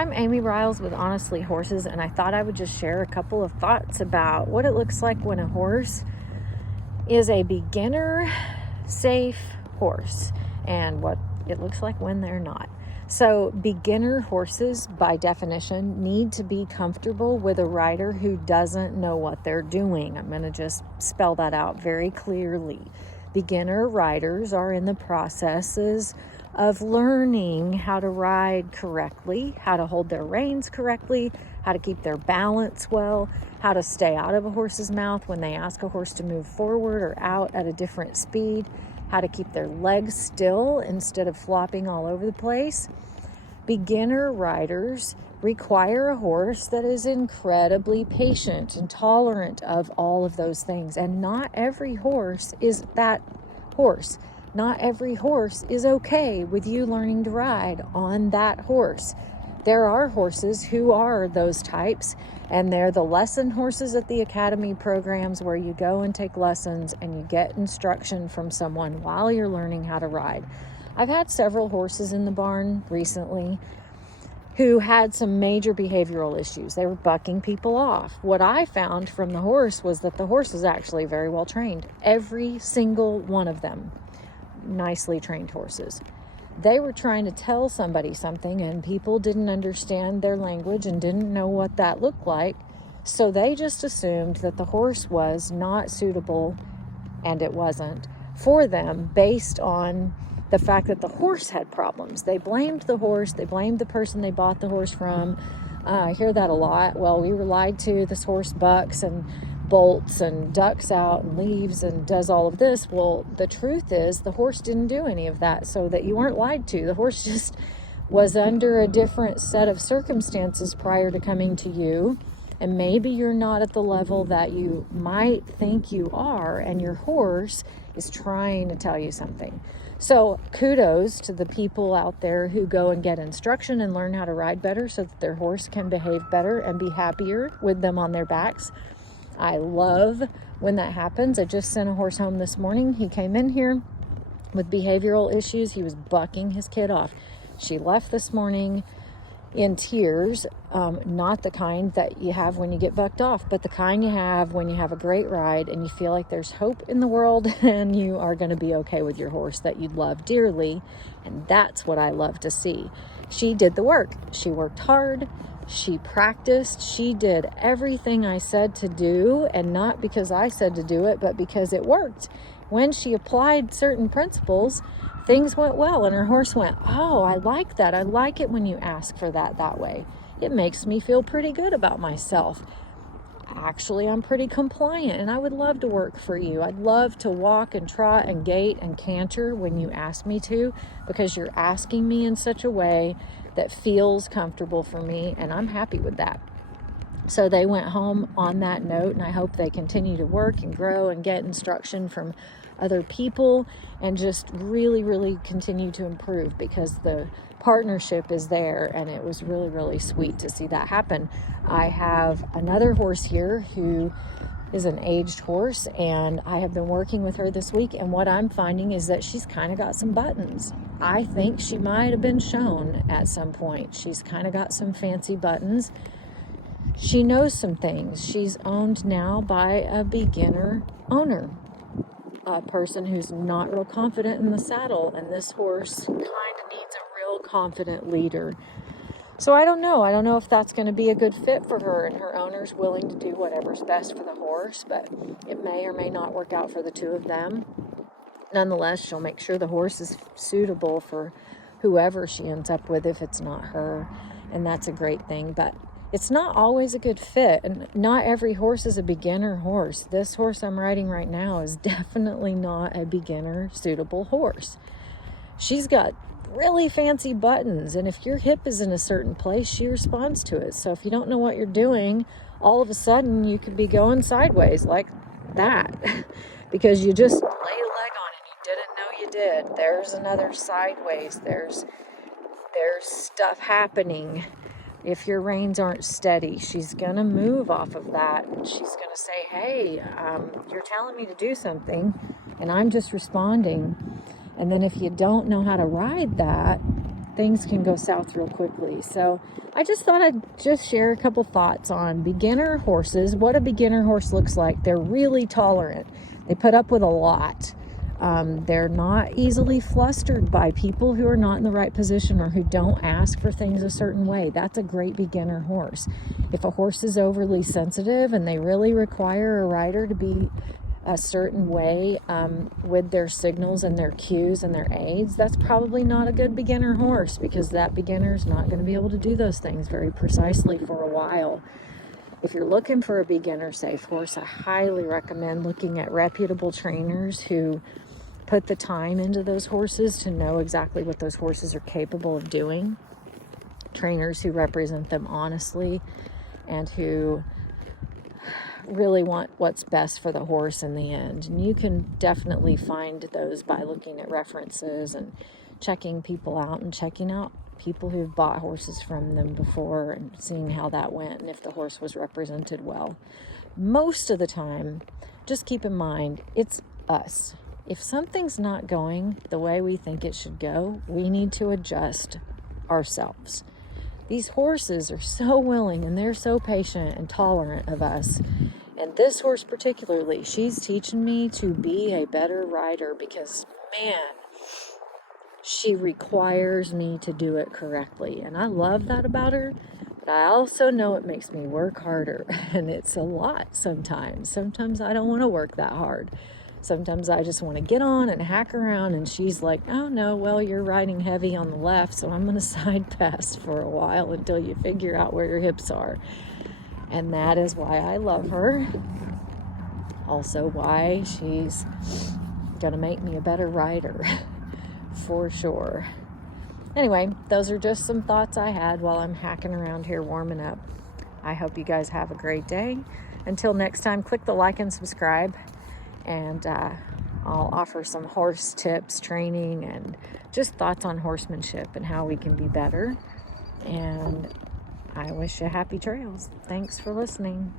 I'm Amy Riles with Honestly Horses, and I thought I would just share a couple of thoughts about what it looks like when a horse is a beginner safe horse and what it looks like when they're not. So beginner horses, by definition, need to be comfortable with a rider who doesn't know what they're doing. I'm going to just spell that out very clearly. Beginner riders are in the processes of learning how to ride correctly, how to hold their reins correctly, how to keep their balance well, how to stay out of a horse's mouth when they ask a horse to move forward or out at a different speed, how to keep their legs still instead of flopping all over the place. Beginner riders require a horse that is incredibly patient and tolerant of all of those things. And not every horse is that horse. Not every horse is okay with you learning to ride on that horse. There are horses who are those types, and they're the lesson horses at the academy programs where you go and take lessons and you get instruction from someone while you're learning how to ride. I've had several horses in the barn recently who had some major behavioral issues. They were bucking people off. What I found from the horse was that the horse is actually very well trained. Every single one of them, nicely trained horses. They were trying to tell somebody something and people didn't understand their language and didn't know what that looked like. So they just assumed that the horse was not suitable, and it wasn't, for them based on the fact that the horse had problems. They blamed the horse. They blamed the person they bought the horse from. I hear that a lot. Well, we were lied to. This horse bucks and bolts and ducks out and leaves and does all of this. Well, the truth is the horse didn't do any of that, so that you weren't lied to. The horse just was under a different set of circumstances prior to coming to you. And maybe you're not at the level that you might think you are, and your horse is trying to tell you something. So kudos to the people out there who go and get instruction and learn how to ride better so that their horse can behave better and be happier with them on their backs. I love when that happens. I just sent a horse home this morning. He came in here with behavioral issues. He was bucking his kid off. She left this morning in tears, not the kind that you have when you get bucked off, but the kind you have when you have a great ride and you feel like there's hope in the world and you are going to be okay with your horse that you love dearly. And that's what I love to see. She did the work. She worked hard. She practiced. She did everything I said to do, and not because I said to do it, but because it worked. When she applied certain principles, things went well, and her horse went, oh, I like that. I like it when you ask for that way. It makes me feel pretty good about myself. Actually, I'm pretty compliant, and I would love to work for you. I'd love to walk and trot and gait and canter when you ask me to, because you're asking me in such a way that feels comfortable for me, and I'm happy with that. So they went home on that note, and I hope they continue to work and grow and get instruction from other people and just really, really continue to improve, because the partnership is there, and it was really, really sweet to see that happen. I have another horse here who is an aged horse, and I have been working with her this week, and what I'm finding is that she's kind of got some buttons. I think she might have been shown at some point. She's kind of got some fancy buttons. She knows some things. She's owned now by a beginner owner, a person who's not real confident in the saddle, and this horse kind of needs a real confident leader. So I don't know if that's going to be a good fit for her, and her owner's willing to do whatever's best for the horse, but it may or may not work out for the two of them. Nonetheless, she'll make sure the horse is suitable for whoever she ends up with if it's not her, and that's a great thing. But it's not always a good fit, and not every horse is a beginner horse. This horse I'm riding right now is definitely not a beginner suitable horse. She's got really fancy buttons, and if your hip is in a certain place, she responds to it. So if you don't know what you're doing, all of a sudden you could be going sideways like that because you just lay a leg on it and you didn't know you did. There's another sideways. There's stuff happening. If your reins aren't steady, she's going to move off of that. She's going to say, hey, you're telling me to do something, and I'm just responding. And then if you don't know how to ride that, things can go south real quickly. So I just thought I'd just share a couple thoughts on beginner horses, what a beginner horse looks like. They're really tolerant. They put up with a lot. They're not easily flustered by people who are not in the right position or who don't ask for things a certain way. That's a great beginner horse. If a horse is overly sensitive and they really require a rider to be a certain way with their signals and their cues and their aids, that's probably not a good beginner horse, because that beginner is not going to be able to do those things very precisely for a while. If you're looking for a beginner safe horse, I highly recommend looking at reputable trainers who put the time into those horses to know exactly what those horses are capable of doing. Trainers who represent them honestly and who really want what's best for the horse in the end. And you can definitely find those by looking at references and checking people out and checking out people who've bought horses from them before and seeing how that went and if the horse was represented well. Most of the time, just keep in mind, it's us. If something's not going the way we think it should go, we need to adjust ourselves. These horses are so willing and they're so patient and tolerant of us. And this horse particularly, she's teaching me to be a better rider because, man, she requires me to do it correctly. And I love that about her, but I also know it makes me work harder. And it's a lot sometimes. Sometimes I don't want to work that hard. Sometimes I just want to get on and hack around, and she's like, oh no, well, you're riding heavy on the left, so I'm going to side pass for a while until you figure out where your hips are. And that is why I love her. Also why she's going to make me a better rider, for sure. Anyway, those are just some thoughts I had while I'm hacking around here warming up. I hope you guys have a great day. Until next time, click the like and subscribe. And I'll offer some horse tips, training, and just thoughts on horsemanship and how we can be better. And I wish you happy trails. Thanks for listening.